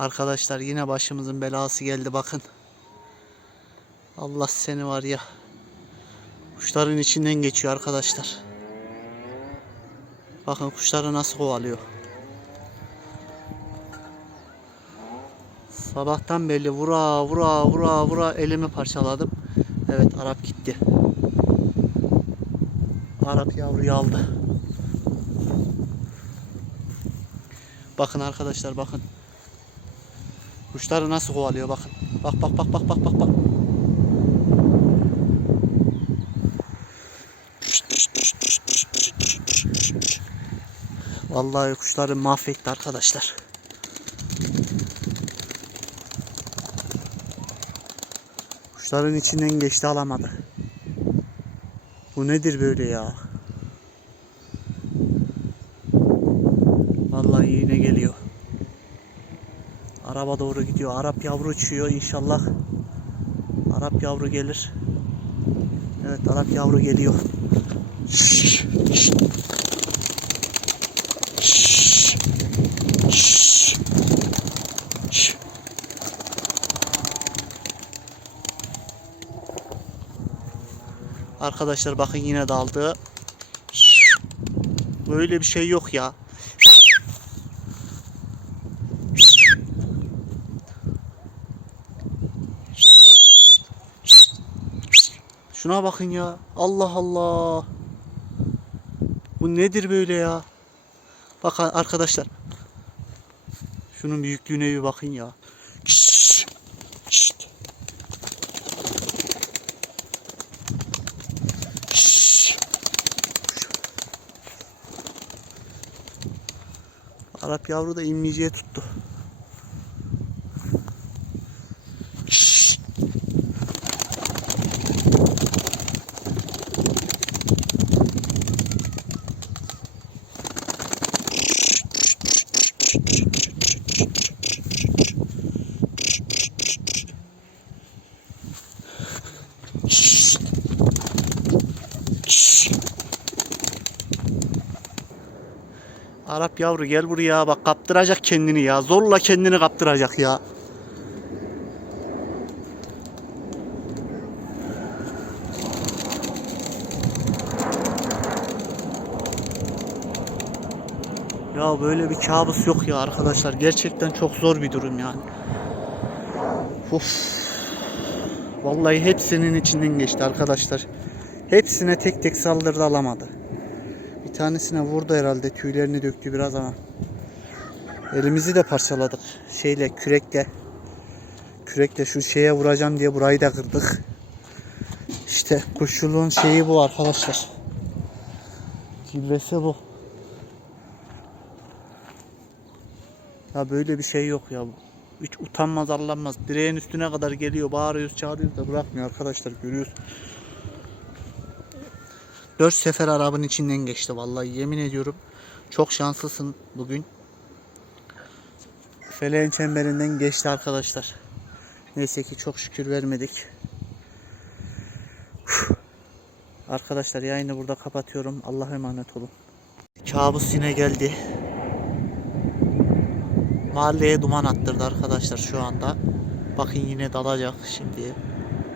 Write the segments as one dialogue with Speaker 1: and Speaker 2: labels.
Speaker 1: Arkadaşlar yine başımızın belası geldi bakın. Allah seni var ya. Kuşların içinden geçiyor arkadaşlar. Bakın kuşları nasıl kovalıyor. Sabahtan belli vura vura vura vura elimi parçaladım. Evet Arap gitti. Arap yavruyu aldı. Bakın arkadaşlar bakın. Kuşları nasıl kovalıyor bakın. Bak bak bak bak bak bak bak. Vallahi kuşları mahvetti arkadaşlar. Kuşların içinden geçti alamadı. Bu nedir böyle ya? Vallahi yine geliyor. Araba doğru gidiyor. Arap yavru uçuyor inşallah. Arap yavru gelir. Evet Arap yavru geliyor. Arkadaşlar bakın yine daldı. Böyle bir şey yok ya. Şuna bakın ya. Allah Allah. Bu nedir böyle ya? Bakın arkadaşlar. Şunun büyüklüğüne bir bakın ya. Arap yavru da imleyiciye tuttu. Arap yavru gel buraya bak kaptıracak kendini ya. Zorla kendini kaptıracak ya. Ya böyle bir kabus yok ya arkadaşlar. Gerçekten çok zor bir durum yani. Of. Vallahi hepsinin içinden geçti arkadaşlar. Hepsine tek tek saldırdı alamadı. Tanesine vurdu herhalde. Tüylerini döktü biraz ama. Elimizi de parçaladık. Şeyle kürekle. Kürekle şu şeye vuracağım diye burayı da kırdık. İşte kuşçuluğun şeyi bu arkadaşlar. Cilvesi bu. Ya böyle bir şey yok ya. Hiç utanmaz arlanmaz. Direğin üstüne kadar geliyor. Bağırıyoruz çağırıyoruz da bırakmıyor arkadaşlar. Görüyoruz. Dört sefer Arap'ın içinden geçti vallahi yemin ediyorum. Çok şanslısın bugün. Feleğin çemberinden geçti arkadaşlar. Neyse ki çok şükür vermedik. Arkadaşlar yayını burada kapatıyorum. Allah'a emanet olun. Kabus yine geldi. Mahalleye duman attırdı arkadaşlar şu anda. Bakın yine dalacak şimdi.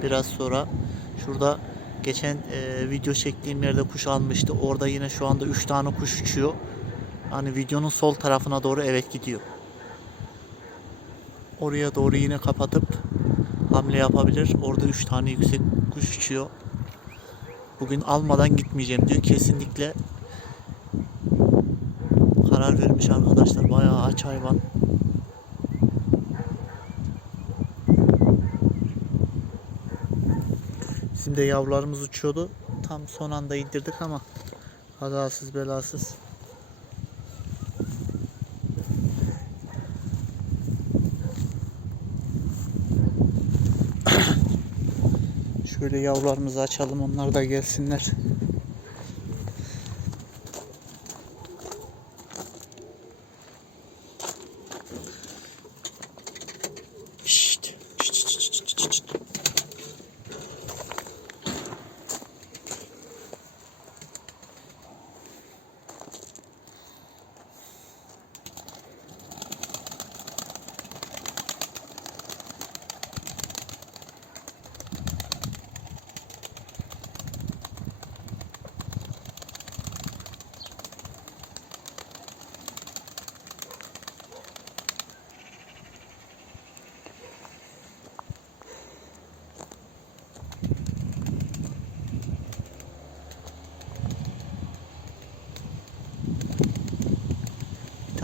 Speaker 1: Biraz sonra şurada geçen e, video çektiğim yerde kuş almıştı. Orada yine şu anda 3 tane kuş uçuyor. Hani videonun sol tarafına doğru evet gidiyor. Oraya doğru yine kapatıp hamle yapabilir. Orada 3 tane yüksek kuş uçuyor. Bugün almadan gitmeyeceğim diyor. Kesinlikle karar vermiş arkadaşlar. Bayağı aç hayvan. Bizim de yavrularımız uçuyordu. Tam son anda indirdik ama kazasız belasız. Şöyle yavrularımızı açalım onlar da gelsinler.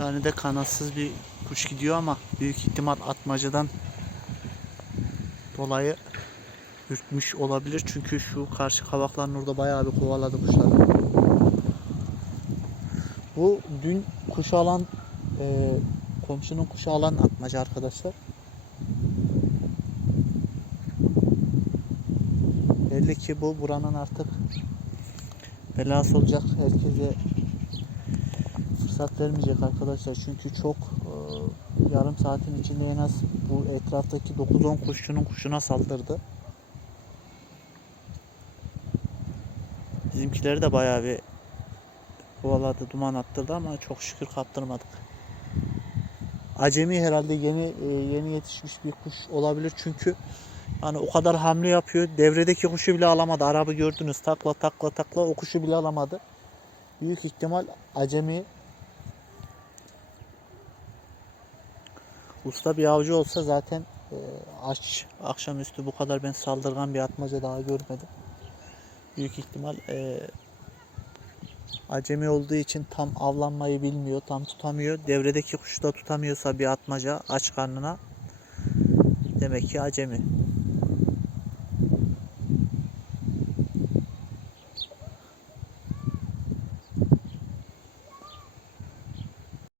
Speaker 1: Tane de kanatsız bir kuş gidiyor ama büyük ihtimal atmacadan dolayı ürkmüş olabilir. Çünkü şu karşı kavakların orada bayağı bir kovaladı kuşları. Bu dün kuşu alan e, komşunun kuşu alan atmaca arkadaşlar. Belli ki bu buranın artık belası olacak. Herkese fırsat vermeyecek arkadaşlar. Çünkü çok e, yarım saatin içinde en az bu etraftaki 9-10 kuşçunun kuşuna saldırdı. Bizimkileri de bayağı bir kovaladı, duman attırdı ama çok şükür kaptırmadık. Acemi herhalde yeni e, yeni yetişmiş bir kuş olabilir çünkü hani o kadar hamle yapıyor. Devredeki kuşu bile alamadı. Arabı gördünüz takla takla takla o kuşu bile alamadı. Büyük ihtimal acemi usta bir avcı olsa zaten e, aç akşamüstü bu kadar ben saldırgan bir atmaca daha görmedim. Büyük ihtimal e, acemi olduğu için tam avlanmayı bilmiyor, tam tutamıyor. Devredeki kuşu da tutamıyorsa bir atmaca aç karnına demek ki acemi.